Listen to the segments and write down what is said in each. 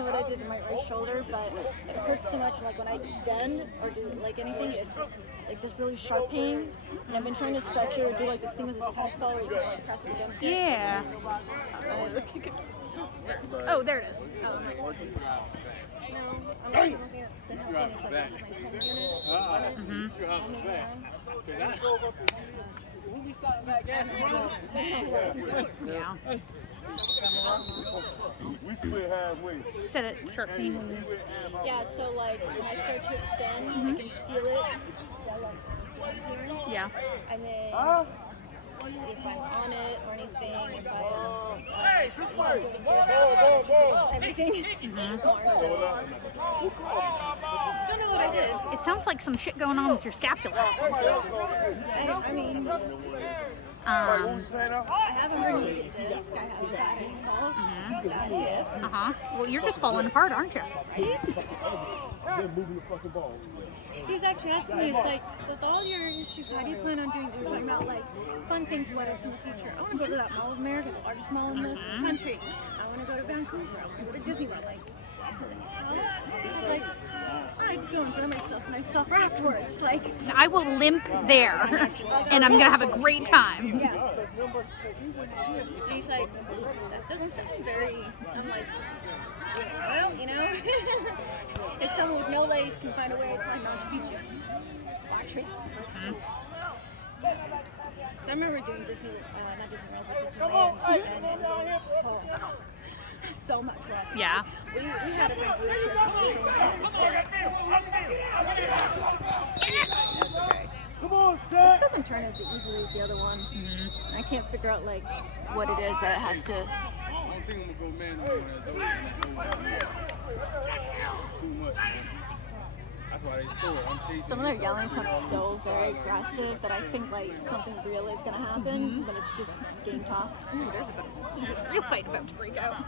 know what I did to my right shoulder, but it hurts so much. Like when I extend or do like anything, it like this really sharp pain. And I've been trying to stretch it or do like this thing with this tennis ball where you can press it against it. Yeah. Oh, there it is. No, I'm not looking at it's been happening. It's like my 10 units. Yeah. We split halfway. Said it sharp pain. Yeah, so like when I start to extend, I can feel it. Yeah. And then if I'm on it or anything, if I everything more. So I don't know what I did. It sounds like some shit going on with your scapula. I mean, I have a herniated disc. I have a bad ankle, bad hip. Well, you're just falling apart, aren't you? He was actually asking me, it's like, with all your issues, how do you plan on doing it? We're talking about like fun things, what ifs in the future. I want to go to that Mall of America, the largest mall in the country. I want to go to Vancouver. I want to go to Disney World. Like, it's like, I go enjoy myself and I suffer afterwards. Like, I will limp there, and I'm gonna have a great time. yes. She's like, that doesn't sound very. I'm like, well, you know, if someone with no legs can find a way to climb Machu Picchu, watch me. So I remember doing Disney, not Disney World, but Disneyland, and it was so much fun. Yeah. We had a big wheelchair from the set. That's okay. This doesn't turn as easily as the other one. I can't figure out like what it is that has to. Some of their yelling sounds so very aggressive that I think like something real is gonna happen, but it's just game talk. There's a real fight about to break out.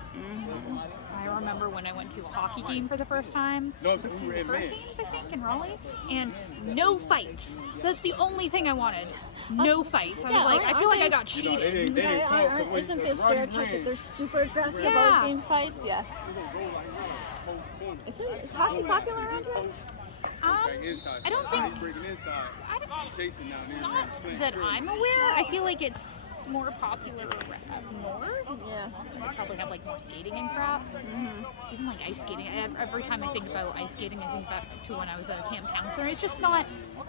I remember when I went to a hockey game for the first time. No, with the Hurricanes, I think, in Raleigh, and no fights. That's the only thing I wanted. No fights. I was like, I feel like I got cheated. Isn't the stereotype that they're super aggressive, always getting fights? Yeah. Is hockey popular around here? I don't think. Not that I'm aware. I feel like it's more popular up north. Yeah. They probably have like more skating and crap. Even like ice skating. Every time I think about ice skating, I think back to when I was a camp counselor. It's just not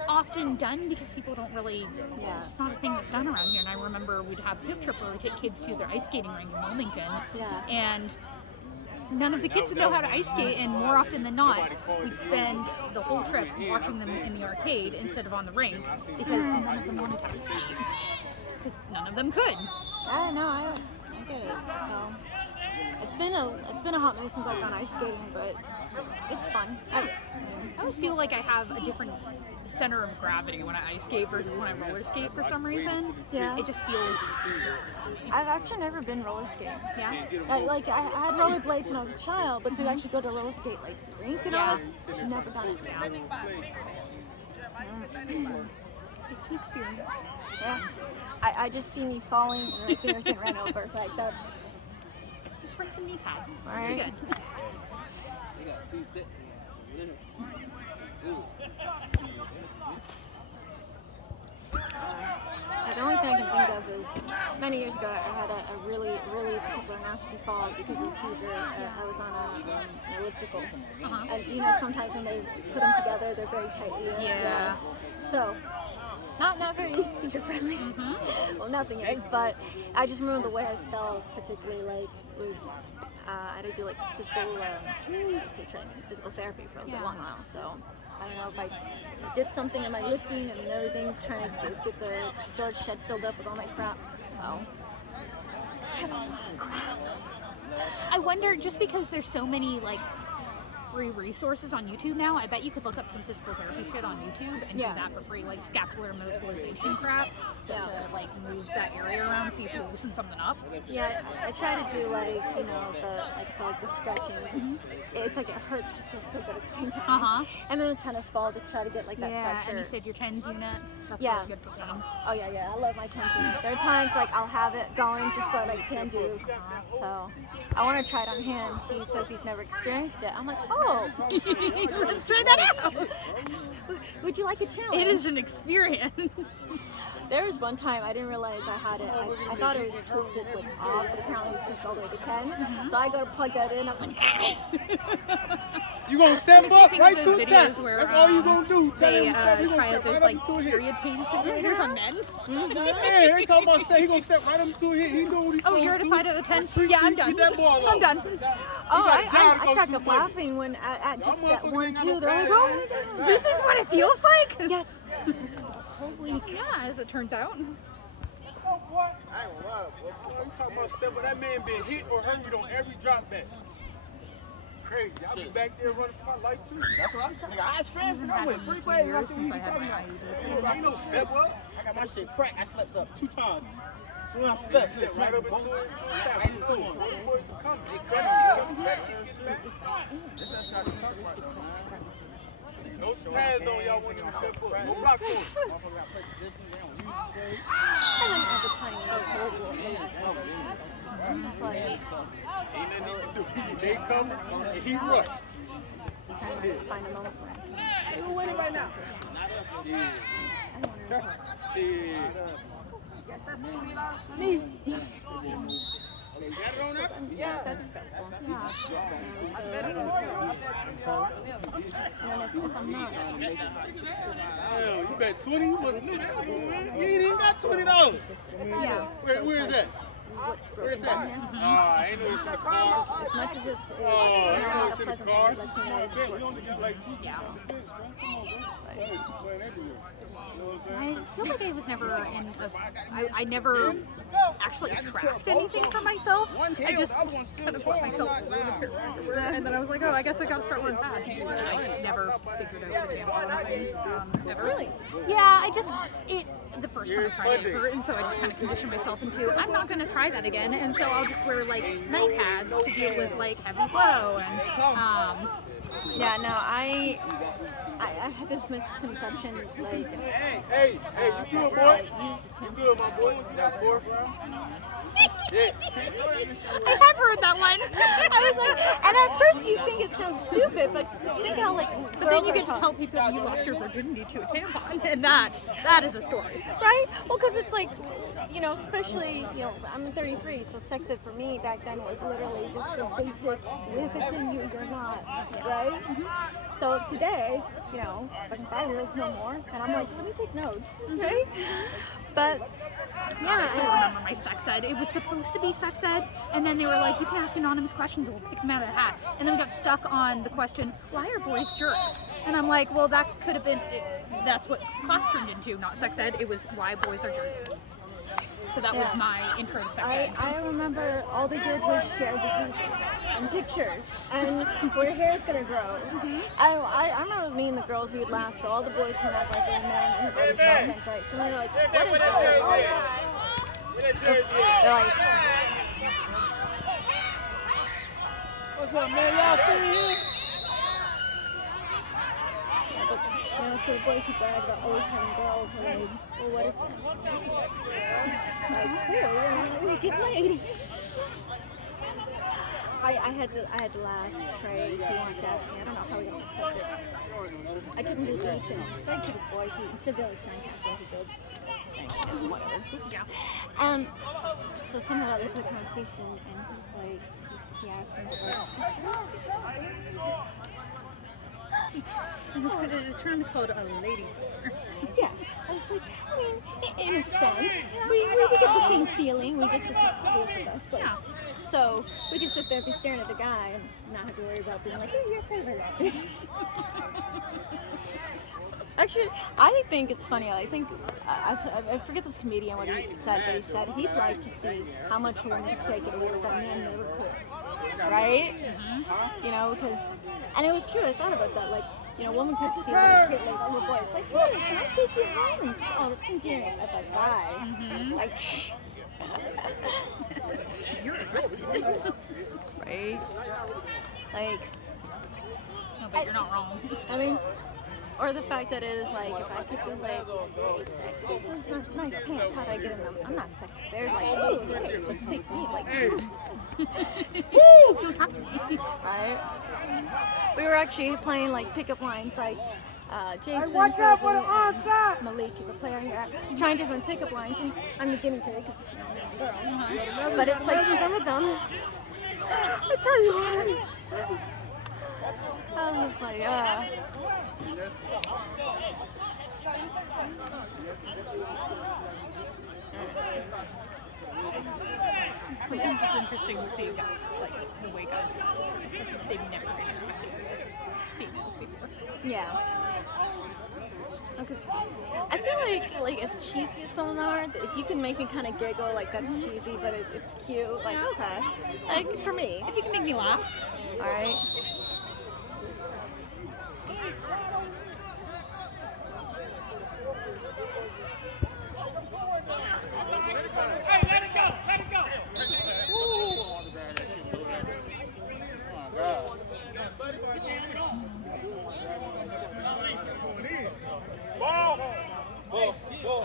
often done because people don't really. Yeah. It's just not a thing that's done around here. And I remember we'd have a field trip where we'd take kids to their ice skating rink in Wilmington. Yeah. And none of the kids would know how to ice skate, and more often than not, we'd spend the whole trip watching them in the arcade instead of on the rink because none of them wanted to ice skate. Because none of them could. I get it. So it's been a hot minute since I've gone ice skating, but it's fun. I always feel like I have a different center of gravity when I ice skate versus when I roller skate for some reason. Yeah. It just feels different to me. I've actually never been roller skating. Yeah? I had rollerblades when I was a child, but to actually go to roller skate like rink and all, never done it. It's an experience. Yeah. I just see me falling and my fingers getting ran over. Like that's. Just bring some knee pads. All right. You're good. The only thing I can think of is many years ago I had a really, really particular nasty fall because of seizure. I was on an elliptical. And you know, sometimes when they put them together, they're very tightly. Yeah. So, not very seizure friendly. Well, nothing is, but I just remember the way I fell, particularly like was I had to do like physical therapy for a long while. So. I don't know if I did something in my lifting and everything, trying to get the storage shed filled up with all my crap. So. I wonder, just because there's so many like free resources on YouTube now. I bet you could look up some physical therapy shit on YouTube and do that for free, like scapular mobilization crap, just to like move that area around, see if you loosen something up. Yeah, I try to do like, you know, the stretching. It's like it hurts but it feels so good at the same time. And then the tennis ball to try to get like that pressure. And you said your TENS unit. That's really good for pain. Oh yeah, I love my TENS unit. There are times like I'll have it going just so that I can do. So I want to try it on him. He says he's never experienced it. I'm like, oh, let's try that out. Would you like a challenge? It is an experience. There was one time I didn't realize I had it. I thought it was twisted like off, but apparently it was twisted all the way to 10. So I go to plug that in. I'm like, you gonna step up right to the 10. Where, that's all you gonna do. They try out those like period pain simulators on men. Yeah, they talking about he gonna step right up to a hit. He know what he's oh, you're at a 5 out of 10? Yeah, I'm done. I'm done. Oh, I cracked up laughing when at just that 1-2. They're like, oh my God. This is what it feels like? Yes. Holy yeah, as it turns out. I ain't gonna lie, boy. You talking about step, but that man been hit or hurt on every drop back. Crazy. I'll be back there running for my life too. That's what I said. I experienced it. I went 3 plays. I since I had my IUD. Ain't no step up. I got my shit cracked. I slept up 2 times. So when I slept right up into it. Right into it. No pads on y'all want to step up. No block force. I don't have the time I'm just like, ain't nothing you can do. They come and he rushed. I'm trying to find a moment for it. Hey, who winning right now? Shit. Me. You got it on us? Yeah. That's stressful. Yeah. I bet it was. And then if I'm not. Hell, you bet 20? You must know that. You ain't even got $20. Yeah. Where is that? Where's that? I ain't know it's in the car. As much as it's I ain't know it's in the pleasant car. thing, like, you know, You only got like 2 Yeah. I I feel like I was never in I never actually tracked anything for myself. I just kind of let myself and then I was like, oh, I guess I gotta start wearing pads. I never figured out the tampon thing. Ever. Really? Yeah, the first time I tried it hurt, and so I just kind of conditioned myself into, I'm not gonna try that again, and so I'll just wear like night pads to deal with like heavy flow and yeah, no, I had this misconception, like, Hey, you good, boy? You good, my boy? That's 4th round? Yeah. I have heard that one. I was like, and at first you think it sounds stupid, but think how like. But then you get to tell people you lost your virginity to a tampon, and that is a story, right? Well, because it's like, you know, especially, you know, I'm 33, so sex ed for me back then was literally just the basic. If it's in you, you're not, right? So today, you know, fucking 5-year-olds know more, and I'm like, let me take notes, right? But I still remember my sex ed. It was supposed to be sex ed, and then they were like, you can ask anonymous questions and we'll pick them out of the hat. And then we got stuck on the question, why are boys jerks? And I'm like, well, that could have been, that's what class turned into, not sex ed. It was why boys are jerks. So that was my intro to sex ed. I remember all they did was share diseases and pictures and where your hair's gonna grow. I remember me and the girls, we would laugh, so all the boys went up like they were men and all these girlfriends, right? So they're like, what is that? They're like, What's up, man? Y'all still here? yeah, but, you know, so the boys who brag about always having girls, and like, well, what is that? Like, cool, we get laid. I had to laugh, Trey, if he wanted to ask me. I don't know how we got on the subject. I took him to the beach and begged to the boy, instead of going to Sandcastle, he did. Thanks, whatever. Yeah. So somehow they took a conversation, and he's like, he asked me, The term is called a lady. yeah. I was like, I mean, in a sense, we get the same feeling, we just deals with us. Like, So we can sit there and be staring at the guy and not have to worry about being like, "Who's your favorite actor?" Actually, I think it's funny. I think I forget this comedian what he said, but he said he'd like to see how much women could take it away that men never could, right? You know, because and it was true. I thought about that. Like, you know, a woman could see a little kid, like a little boy. It's like, "Hey, can I take you home?" Oh, thank you. At that guy, like, You're arrested. right? Like, No, but you're not wrong. I mean. Or the fact that it is like, if I could be like, "Hey, sexy, those nice pants, how'd I get in them?" I'm not sexy. They're like, "Oh, hey, let's take me." Like, Don't talk to me. right? We were actually playing like pickup lines, like Jason, Watch out for the Kobe, onside! Malik is a player here, trying different pickup lines, and I'm the guinea pig, 'cause, you know, I'm a girl. But it's like some of them. I tell you what. I was like, Sometimes it's interesting to see like the way guys do it. It's like they've never interacted with females before. yeah. Because I feel like as cheesy as some of them are, if you can make me kind of giggle, like that's cheesy, but it's cute, like okay. Like for me. If you can make me laugh. Alright. Hey, let it go! Let it go!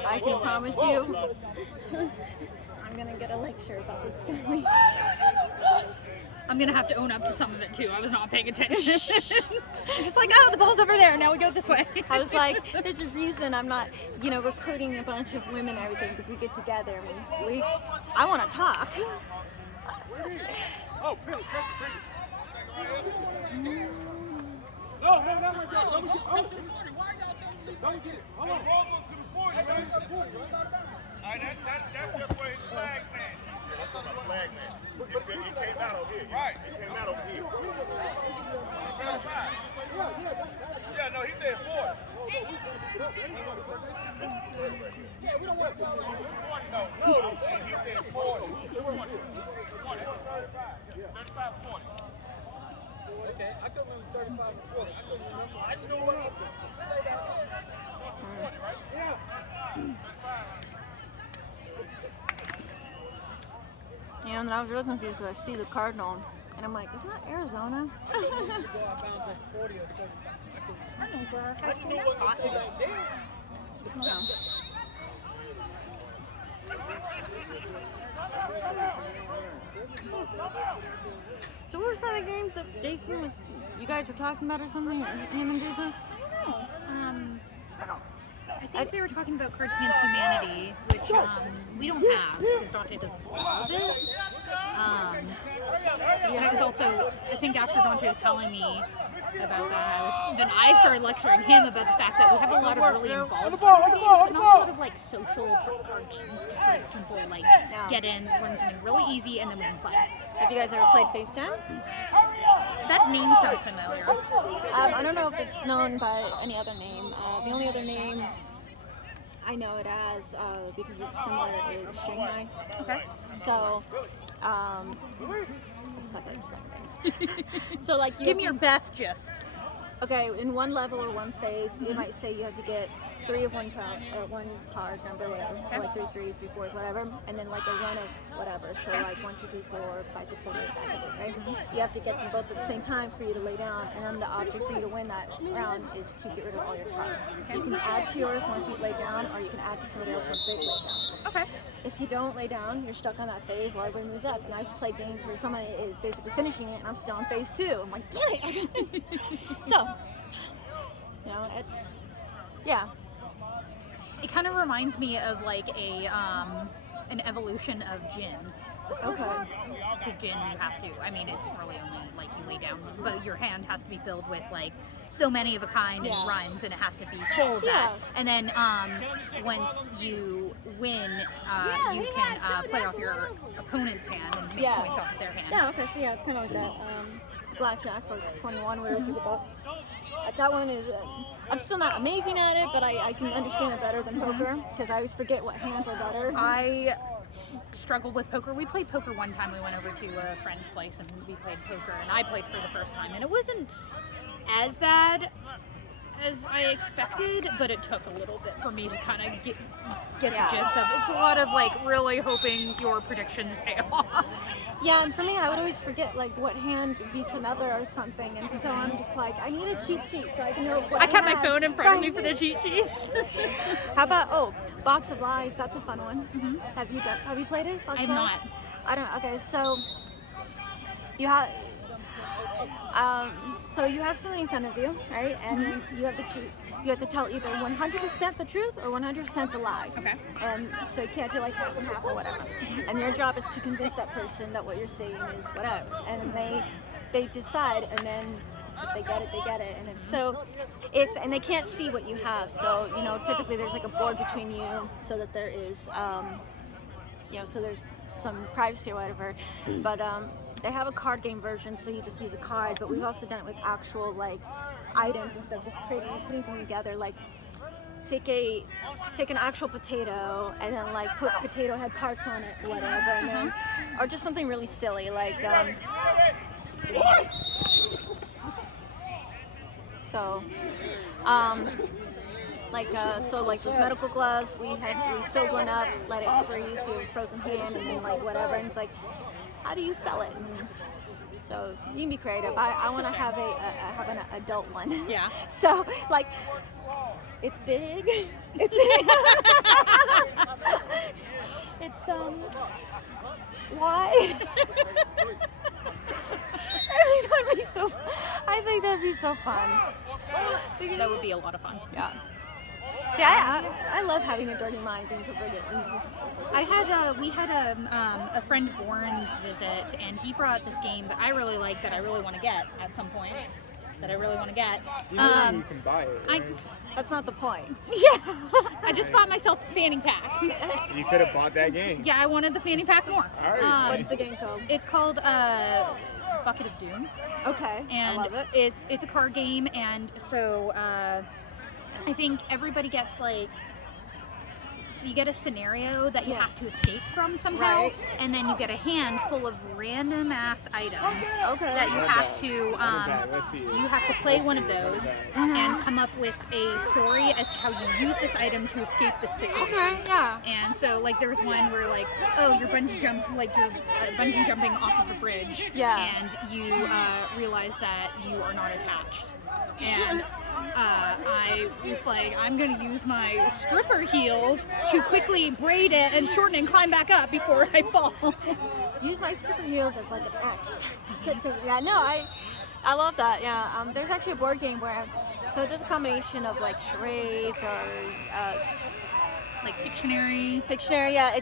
I can promise you, I'm gonna get a lecture about this family. I'm gonna have to own up to some of it too. I was not paying attention. I'm just like, oh, the ball's over there. Now we go this way. I was like, there's a reason I'm not, you know, recruiting a bunch of women and everything, because we get together and I want to talk. Oh, Billy, take it. No, right there. Don't get it. Don't get it. Hold on. All right, that's just where his flag man. That's not a flag man. He came out over here. Right. He came out over here. Yeah, no, he said 4. Yeah, we don't want to. 40, no, he said 40. 35, 40. Okay, I couldn't remember 35 and 40. I couldn't remember. I just know what happened. 40, right? Yeah. 35. You know, and I was really confused because I see the cardinal, and I'm like, isn't that Arizona? Cardinals were our high school mascot. No. So what were some of the games that Jason was, you guys were talking about or something? Or him and Jason? I think they were talking about Cards Against Humanity, which we don't have because Dante doesn't have it. And it was also, I think after Dante was telling me about that, then I started lecturing him about the fact that we have a lot of really involved card games, but not a lot of like social card games, just like simple like get in, learn something really easy, and then we can play. Have you guys ever played Face 10? That name sounds familiar. I don't know if it's known by any other name. The only other name I know it as, because it's similar, is Shanghai. Okay. So, I suck at explaining things. So, like, you Give me your best gist. okay, in one level or one phase, you might say you have to get 3 of one card number, whatever. So like 3 3s, 3 4s, whatever, and then like a run of whatever. So like 1 2 3 4 5 6 7 8 9 10, right? You have to get them both at the same time for you to lay down, and then the object for you to win that round is to get rid of all your cards. You can add to yours once you've laid down, or you can add to somebody else once they've laid down. Okay. If you don't lay down, you're stuck on that phase while everybody moves up. And I've played games where somebody is basically finishing it, and I'm still on phase 2. I'm like, damn it! So, you know, it's, yeah. It kind of reminds me of like a an evolution of gin. Okay. Because gin, you have to. I mean, it's really only like you lay down, but your hand has to be filled with like so many of a kind and Yeah. runs, and it has to be full of that. And then once you win, you can play off your opponent's hand and make Yeah. points off of their hand. Yeah, okay, so yeah, it's kind of like that blackjack for 21 where people go. That one is, I'm still not amazing at it, but I can understand it better than poker because I always forget what hands are better. I struggle with poker. We played poker one time. We went over to a friend's place and we played poker, and I played for the first time, and it wasn't as bad as I expected, but it took a little bit for me to kind of get the gist of it. It's a lot of like really hoping your predictions pay off. Yeah, and for me, I would always forget like what hand beats another or something, and so I'm just like, I need a cheat sheet so I can know what I kept my have. phone in front of me for the cheat sheet. How about Box of Lies? That's a fun one. Have you played it? Box I've of Lies? not. I don't. Okay, so you have. So you have something in front of you, right? And then you have to cheat. You have to tell either 100% the truth or 100% the lie. Okay. And so you can't do like half and half or whatever. And your job is to convince that person that what you're saying is whatever. And they decide, and then if they get it, they get it. And and they can't see what you have. So typically there's like a board between you, so that there is, so there's some privacy or whatever. But they have a card game version, so you just use a card, but we've also done it with actual like items and stuff, just putting something together, like take an actual potato and then like put potato head parts on it, whatever, and then, or just something really silly like like those medical gloves, we filled one up, let it freeze, so frozen hand, and then like whatever, and it's like, how do you sell it? And so you can be creative. I want to have an adult one. Yeah. So like, it's big. It's why? I think that'd be so fun. That would be a lot of fun. Yeah. See, I love having a dirty mind being perverted. We had a friend of Warren's visit, and he brought this game that I really like, that I really want to get at some point. That I really want to get. You can buy it. Right? That's not the point. Yeah. I just got myself a fanny pack. You could have bought that game. Yeah, I wanted the fanny pack more. All right. What's the game called? It's called Bucket of Doom. Okay. And I love it. It's a card game, and so I think everybody gets like, so you get a scenario that you have to escape from somehow, Right. and then you get a hand full of random ass items that you Okay. have to play one of those and come up with a story as to how you use this item to escape the situation. Okay, yeah. And so like there was one where like, oh, you're bungee jumping off of a bridge, Yeah. and you realize that you are not attached, and I was like, I'm gonna use my stripper heels to quickly braid it and shorten it and climb back up before I fall. Use my stripper heels as like an axe. Yeah, no, I love that. Yeah, there's actually a board game where, so it does a combination of like charades or Like Pictionary. Pictionary. Yeah,